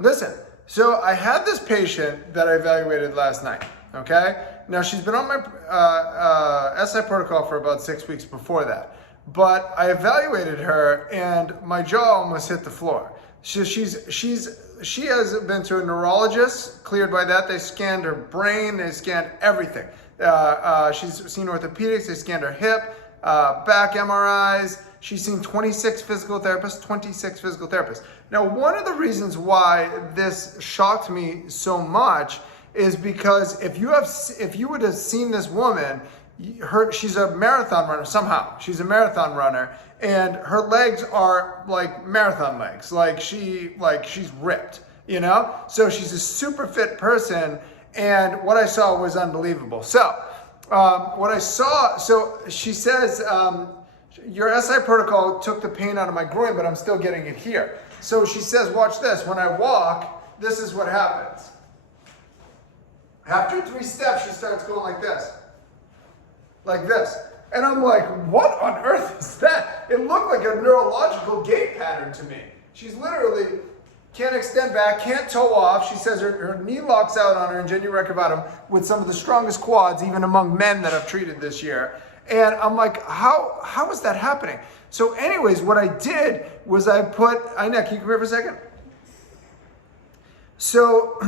Listen, so I had this patient that I evaluated last night, okay? Now she's been on my SI protocol for about 6 weeks before that, but I evaluated her and my jaw almost hit the floor. She has been to a neurologist, cleared by that. They scanned her brain, they scanned everything. She's seen orthopedics, they scanned her hip, back MRIs. She's seen 26 physical therapists. Now, one of the reasons why this shocked me so much is because if you would have seen this woman, she's a marathon runner somehow. She's a marathon runner, and her legs are like marathon legs. Like she's ripped, you know? So she's a super fit person, and what I saw was unbelievable. So so she says, your SI protocol took the pain out of my groin, but I'm still getting it here. So she says, watch this. When I walk, this is what happens. After 3 steps, she starts going like this. Like this. And I'm like, what on earth is that? It looked like a neurological gait pattern to me. She's literally can't extend back, can't toe off. She says her knee locks out on her ingenu recurvatum with some of the strongest quads, even among men that I've treated this year. And I'm like, how is that happening? So anyways, what I did was I put, Ina, can you come here for a second? So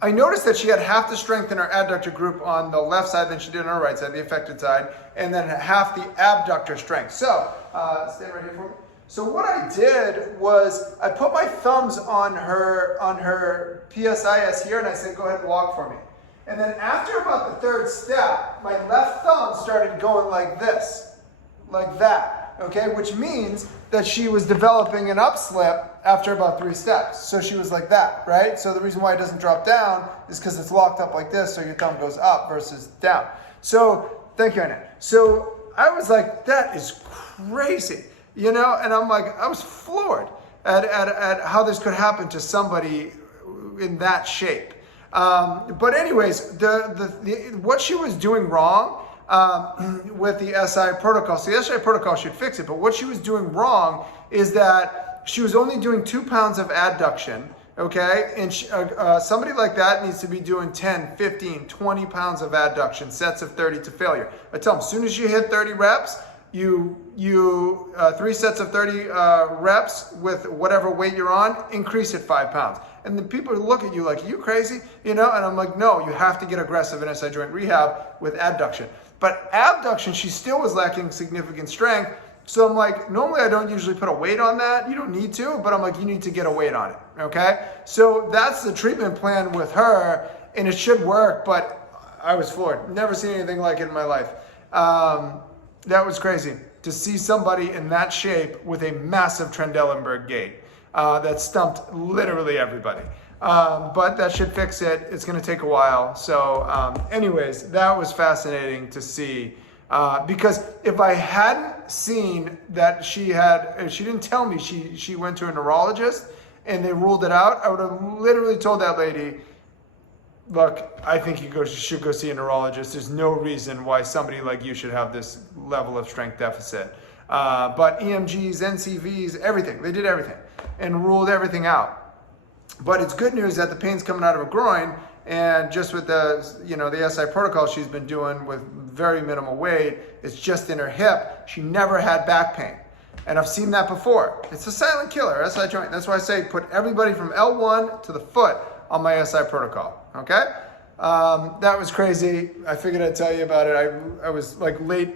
I noticed that she had half the strength in her adductor group on the left side than she did on her right side, the affected side, and then half the abductor strength. So, stand right here for me. So what I did was I put my thumbs on her PSIS here, and I said, go ahead and walk for me. And then after about the 3rd step, my left thumb started going like this, like that, okay? Which means that she was developing an upslip after about 3 steps. So she was like that, right? So the reason why it doesn't drop down is because it's locked up like this, so your thumb goes up versus down. So, thank you, Annette. So I was like, that is crazy, you know? And I'm like, I was floored at how this could happen to somebody in that shape. But anyways, what she was doing wrong with the SI protocol, so the SI protocol should fix it, but what she was doing wrong is that she was only doing 2 pounds of adduction, okay? And somebody like that needs to be doing 10, 15, 20 pounds of adduction, sets of 30 to failure. I tell them, as soon as you hit 30 reps, you 3 sets of 30 reps with whatever weight you're on, increase it 5 pounds. And then people look at you like, are you crazy? You know, and I'm like, no, you have to get aggressive in SI joint rehab with adduction. But abduction, she still was lacking significant strength. So I'm like, normally I don't usually put a weight on that. You don't need to, but I'm like, you need to get a weight on it, okay? So that's the treatment plan with her, and it should work, but I was floored. Never seen anything like it in my life. That was crazy to see somebody in that shape with a massive Trendelenburg gait that stumped literally everybody. But that should fix it. It's going to take a while. So anyways, that was fascinating to see because if I hadn't seen that she didn't tell me she went to a neurologist and they ruled it out, I would have literally told that lady, look, I think you should go see a neurologist. There's no reason why somebody like you should have this level of strength deficit. But EMGs, NCVs, everything, they did everything and ruled everything out. But it's good news that the pain's coming out of her groin, and just with the SI protocol she's been doing with very minimal weight, it's just in her hip. She never had back pain. And I've seen that before. It's a silent killer, SI joint. That's why I say put everybody from L1 to the foot on my SI protocol, okay? That was crazy. I figured I'd tell you about it. I was like late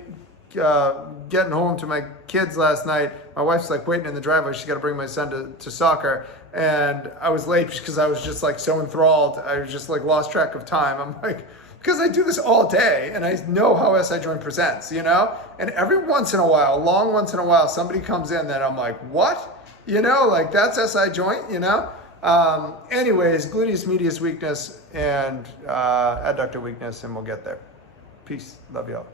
getting home to my kids last night. My wife's like waiting in the driveway. She's got to bring my son to soccer. And I was late because I was just like so enthralled. I was just like lost track of time. I'm like, because I do this all day and I know how SI joint presents, you know? And every once in a while, long once in a while, somebody comes in that I'm like, what? You know, like that's SI joint, you know? Anyways, gluteus medius weakness and adductor weakness, and we'll get there. Peace. Love y'all.